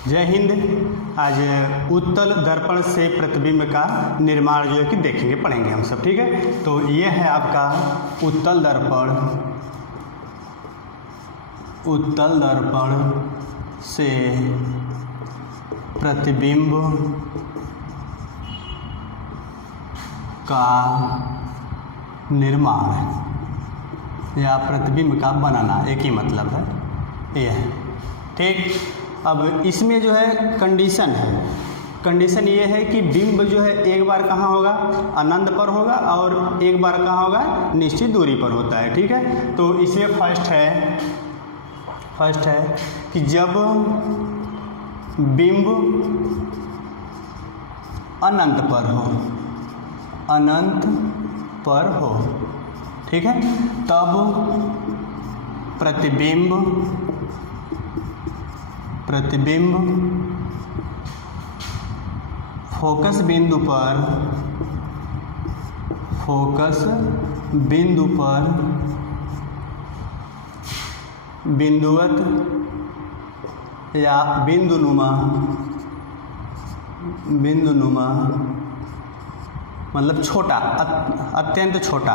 जय हिंद। आज उत्तल दर्पण से प्रतिबिंब का निर्माण जो है कि देखेंगे, पढ़ेंगे हम सब, ठीक है। तो ये है आपका उत्तल दर्पण। उत्तल दर्पण से प्रतिबिंब का निर्माण या प्रतिबिंब का बनाना, एक ही मतलब है, यह है, ठीक। अब इसमें जो है कंडीशन है, कंडीशन ये है कि बिंब जो है एक बार कहाँ होगा, अनंत पर होगा, और एक बार कहाँ होगा, निश्चित दूरी पर होता है, ठीक है। तो इसमें फर्स्ट है कि जब बिंब अनंत पर हो, ठीक है, तब प्रतिबिंब फोकस बिंदु पर बिंदुवत या बिंदुनुमा मतलब छोटा, अत्यंत छोटा,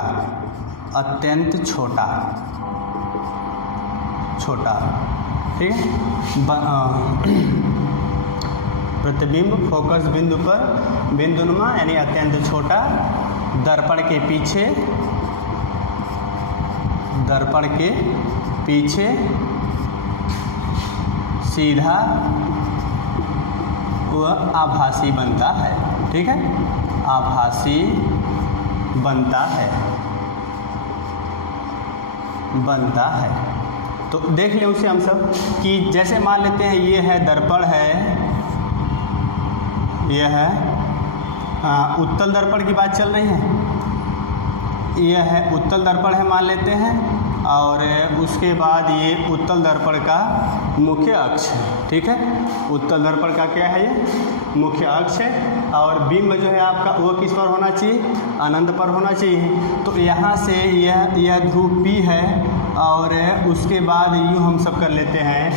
ठीक है। प्रतिबिंब फोकस बिंदु पर बिंदुनुमा यानी अत्यंत छोटा, दर्पण के पीछे सीधा व आभासी बनता है, ठीक है, आभासी बनता है। तो देख लें उसे हम सब कि जैसे मान लेते हैं ये है दर्पण है, यह है उत्तल दर्पण की बात चल रही है, यह है उत्तल दर्पण है मान लेते हैं, और उसके बाद ये उत्तल दर्पण का मुख्य अक्ष है, ठीक है। उत्तल दर्पण का क्या है, ये मुख्य अक्ष है, और बिंब जो है आपका वो किस पर होना चाहिए, अनंत पर होना चाहिए। तो यहाँ से यह ध्रुव P है, और उसके बाद यूँ हम सब कर लेते हैं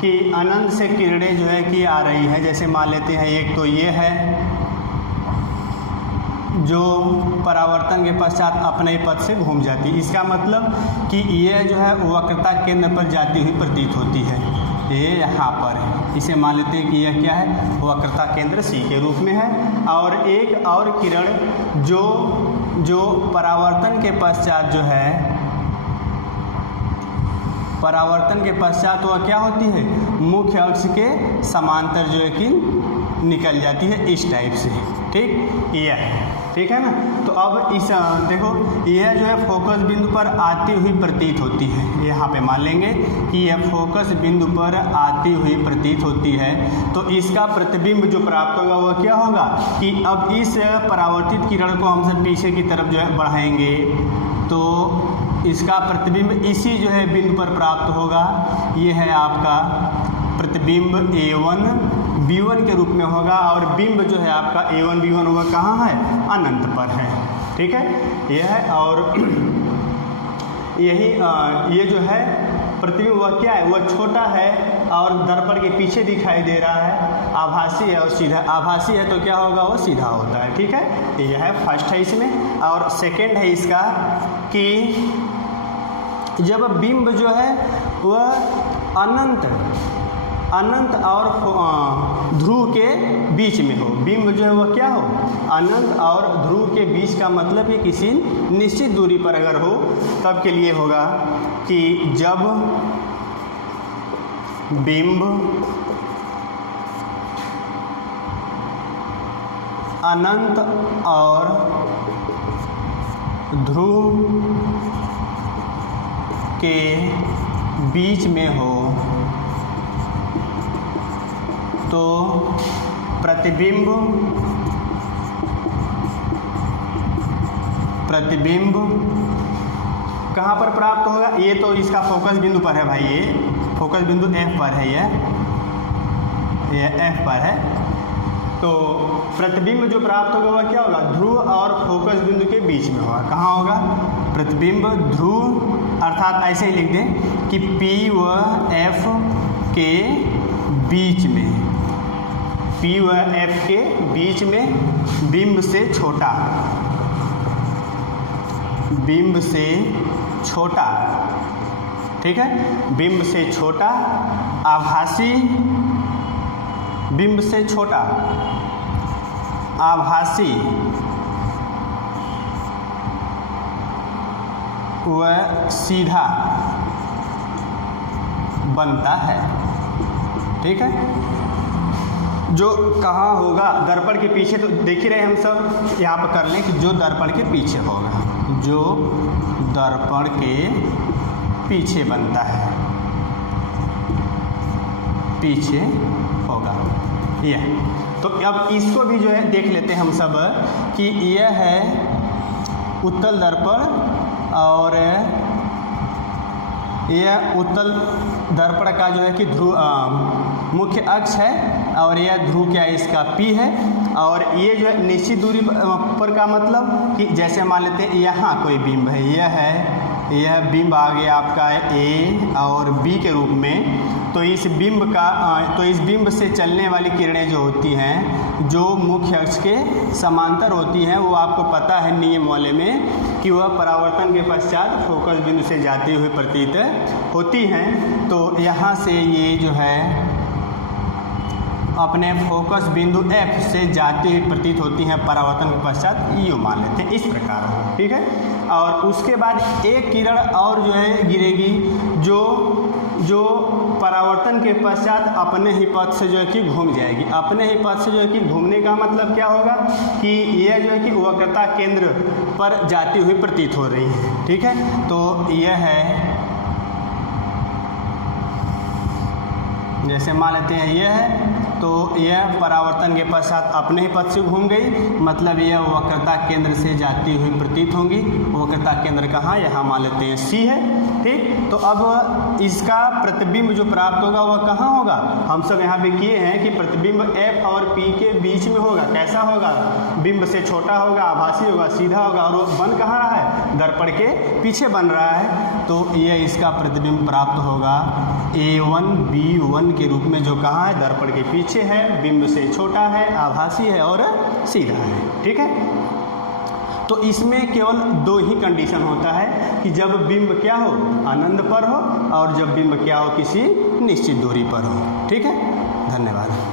कि अनंत से किरणें जो है कि आ रही है। जैसे मान लेते हैं एक तो ये है जो परावर्तन के पश्चात अपने पथ से घूम जाती है, इसका मतलब कि यह जो है वक्रता केंद्र पर जाती हुई प्रतीत होती है, ये यहाँ पर है। इसे मान लेते हैं कि यह क्या है, वक्रता केंद्र C के रूप में है। और एक और किरण जो परावर्तन के पश्चात वह क्या होती है, मुख्य अक्ष के समांतर जो है कि निकल जाती है, इस टाइप से, ठीक, यह है, ठीक है ना। तो अब इस देखो यह जो है फोकस बिंदु पर आती हुई प्रतीत होती है, यहाँ पे मान लेंगे कि यह फोकस बिंदु पर आती हुई प्रतीत होती है। तो इसका प्रतिबिंब जो प्राप्त होगा वह क्या होगा कि अब इस परावर्तित किरण को हम सब पीछे की तरफ जो है बढ़ाएंगे, तो इसका प्रतिबिंब इसी जो है बिंदु पर प्राप्त होगा। ये है आपका प्रतिबिंब A1 B1 के रूप में होगा, और बिंब जो है आपका A1 B1 वह कहाँ है, अनंत पर है, ठीक है, यह है। और यही ये जो है प्रतिबिंब वह क्या है, वह छोटा है और दर्पण के पीछे दिखाई दे रहा है, आभासी है और सीधा, आभासी है तो क्या होगा, वो सीधा होता है, ठीक है। यह है फर्स्ट है इसमें। और सेकेंड है इसका कि जब बिंब जो है वह अनंत और ध्रुव के बीच में हो, बिंब जो है वह क्या हो, अनंत और ध्रुव के बीच का मतलब है किसी निश्चित दूरी पर अगर हो, तब के लिए होगा कि जब बिंब अनंत और ध्रुव के बीच में हो, तो प्रतिबिंब कहाँ पर प्राप्त होगा, ये तो इसका फोकस बिंदु पर है भाई, ये फोकस बिंदु F पर है, ये F पर है। तो प्रतिबिंब जो प्राप्त होगा वह क्या होगा, ध्रुव और फोकस बिंदु के बीच में होगा। कहाँ होगा, प्रतिबिंब ध्रुव, अर्थात ऐसे ही लिख दें कि P व F के बीच में, P व F के बीच में बिंब से छोटा, बिंब से छोटा, ठीक है, बिंब से छोटा, आभासी बिंब से छोटा, आभासी व सीधा बनता है, ठीक है। जो कहाँ होगा दर्पण के पीछे, तो देख ही रहे हम सब, यहाँ पर कर लें कि जो दर्पण के पीछे होगा, जो दर्पण के पीछे बनता है, पीछे होगा यह। तो अब इसको भी जो है देख लेते हैं हम सब कि यह है उत्तल दर्पण और यह उत्तल दर्पण का जो है कि ध्रुव मुख्य अक्ष है और यह ध्रुव क्या है इसका P है। और ये जो है निश्चित दूरी पर का मतलब कि जैसे मान लेते हैं यहाँ कोई बिंब है, यह बिंब आ गया आपका A और B के रूप में। तो इस बिंब से चलने वाली किरणें जो होती हैं, जो मुख्य अक्ष के समांतर होती हैं, वो आपको पता है नियम वाले में कि वह परावर्तन के पश्चात फोकस बिंदु से जाती हुई प्रतीत होती हैं। तो यहाँ से ये जो है अपने फोकस बिंदु F से जाती हुई प्रतीत होती हैं परावर्तन के पश्चात, यूँ मान लेते हैं इस प्रकार हो, ठीक है। और उसके बाद एक किरण और जो है गिरेगी, जो परावर्तन के पश्चात अपने ही पथ से जो है कि घूम जाएगी। अपने ही पथ से जो है कि घूमने का मतलब क्या होगा कि यह जो है कि वक्रता केंद्र पर जाती हुई प्रतीत हो रही है, ठीक है। तो यह है, जैसे मान लेते हैं यह है, तो यह परावर्तन के पश्चात अपने ही पथ से घूम गई, मतलब यह वक्रता केंद्र से जाती हुई प्रतीत होंगी। वक्रता केंद्र कहाँ, यहाँ मान लेते हैं C है, ठीक। तो अब इसका प्रतिबिंब जो प्राप्त होगा वह कहाँ होगा, हम सब यहाँ पे किए हैं कि प्रतिबिंब F और P के बीच में होगा। कैसा होगा, बिंब से छोटा होगा, आभासी होगा, सीधा होगा, और वो बन कहाँ रहा है, दर्पण के पीछे बन रहा है। तो यह इसका प्रतिबिंब प्राप्त होगा A1 B1 के रूप में, जो कहाँ है, दर्पण के पीछे है, बिंब से छोटा है, आभासी है और सीधा है, ठीक है। तो इसमें केवल दो ही कंडीशन होता है कि जब बिंब क्या हो, अनंत पर हो, और जब बिंब क्या हो, किसी निश्चित दूरी पर हो, ठीक है। धन्यवाद।